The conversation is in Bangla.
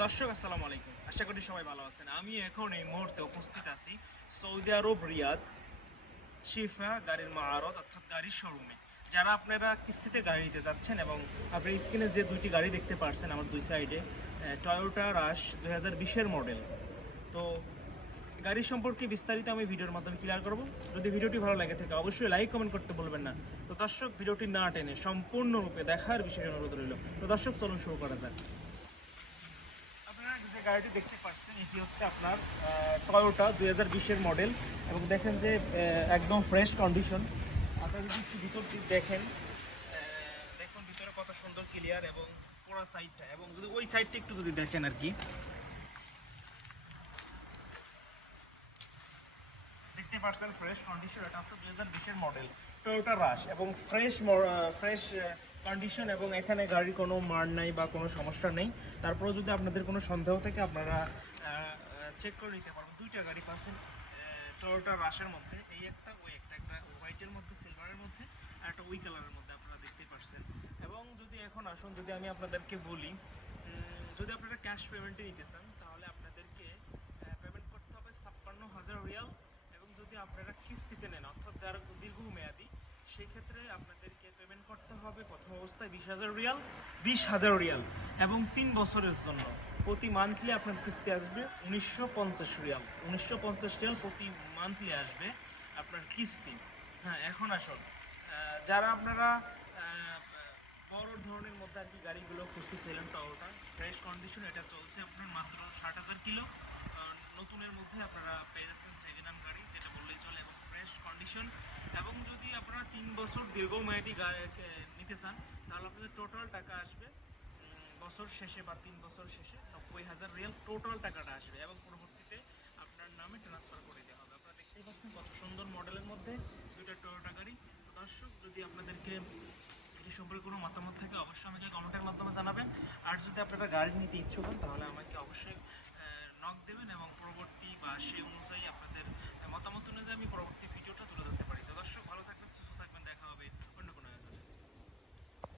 দর্শক আসসালামু আলাইকুম, আশা করি সবাই ভালো আছেন। আমি এখন এই মুহূর্তে উপস্থিত আছি সৌদি আরব রিয়াদ শিফা গাড়ির মাআরত অর্থাৎ গাড়ির শোরুমে। যারা আপনারা কিস্তিতে গাড়ি নিতে যাচ্ছেন এবং আপনার স্ক্রিনে যে দুইটি গাড়ি দেখতে পাচ্ছেন আমার দুই সাইডে, টয়োটা রাশ 2020-এর মডেল। তো গাড়ি সম্পর্কে বিস্তারিত আমি ভিডিওর মাধ্যমে ক্লিয়ার করব। যদি ভিডিওটি ভালো লাগে থাকে অবশ্যই লাইক কমেন্ট করতে বলবেন না। তো দর্শক, ভিডিওটি না টেনে সম্পূর্ণরূপে দেখার বিষয়ে অনুরোধ রইল। তো দর্শক, চলুন শুরু করা যাক। আপনারা যে গাড়িটি দেখতে পাচ্ছেন এটি হচ্ছে আপনার টয়োটা 2020-এর মডেল এবং দেখেন যে একদম ফ্রেশ কন্ডিশন। আপনারা যদি একটু ভিতর দিক দেখেন, দেখুন ভিতরে কত সুন্দর ক্লিয়ার এবং পুরো সাইডটা, এবং যদি ওই সাইডটা একটু যদি দেখেন আর কি, দেখতে পাচ্ছেন ফ্রেশ কন্ডিশন। এটা হচ্ছে 2020-এর মডেল টয়োটা রাশ এবং ফ্রেশ কন্ডিশন, এবং এখানে গাড়ির কোনো মার নাই বা কোনো সমস্যা নেই। তারপরেও যদি আপনাদের কোনো সন্দেহ থাকে আপনারা চেক করে নিতে পারবেন। দুইটা গাড়ি পাচ্ছেন টয়োটা রাশের মধ্যে, এই একটা ওই একটা, একটা হোয়াইটের মধ্যে, সিলভারের মধ্যে, আর একটা ওই কালারের মধ্যে আপনারা দেখতে পাচ্ছেন। এবং যদি এখন আসুন, যদি আমি আপনাদেরকে বলি, যদি আপনারা ক্যাশ পেমেন্টে নিতে চান তাহলে আপনাদেরকে পেমেন্ট করতে হবে 56,000 রিয়াল। এবং যদি আপনারা কিস্তিতে নেন অর্থাৎ দীর্ঘমেয়াদী, সেই ক্ষেত্রে আপনাদেরকে পেমেন্ট করতে হবে প্রথম অবস্থায় 20,000 রিয়াল, 20,000 রিয়াল, এবং 3 বছরের জন্য প্রতি মান্থলি আপনার কিস্তি আসবে 1950 রিয়াল। 1950 রিয়াল প্রতি মান্থলি আসবে আপনার কিস্তি। হ্যাঁ, এখন আসুন, যারা আপনারা বড় ধরনের মধ্যে আর কি গাড়িগুলো খুঁজতেছিলেন, টয়োটা ফ্রেশ কন্ডিশন, এটা চলছে আপনার মাত্র 60,000 কিলো। নতুনের মধ্যে আপনারা পেয়ে যাচ্ছেন সেকেন্ড হ্যান্ড গাড়ি, যেটা বললেই চলে, এবং ফ্রেশ কন্ডিশন। এবং যদি আপনারা 3 বছর দীর্ঘমেয়াদী নিতে চান তাহলে আপনাদের টোটাল টাকা আসবে বছর শেষে বা 3 বছর শেষে 90,000 রিয়াল টোটাল টাকাটা আসবে, এবং পরবর্তীতে আপনার নামে ট্রান্সফার করে দেওয়া হবে। আপনারা দেখতেই পাচ্ছেন কত সুন্দর মডেলের মধ্যে দুইটা টয়োটা গাড়ি। তো দর্শক, যদি আপনাদেরকে এটি সম্পর্কে কোনো মতামত থাকে অবশ্যই আমাকে কমেন্টের মাধ্যমে জানাবেন। আর যদি আপনারা গাড়ি নিতে ইচ্ছুক হন তাহলে আমাকে অবশ্যই নক দেবেন, এবং পরবর্তী বা সেই অনুযায়ী আপনাদের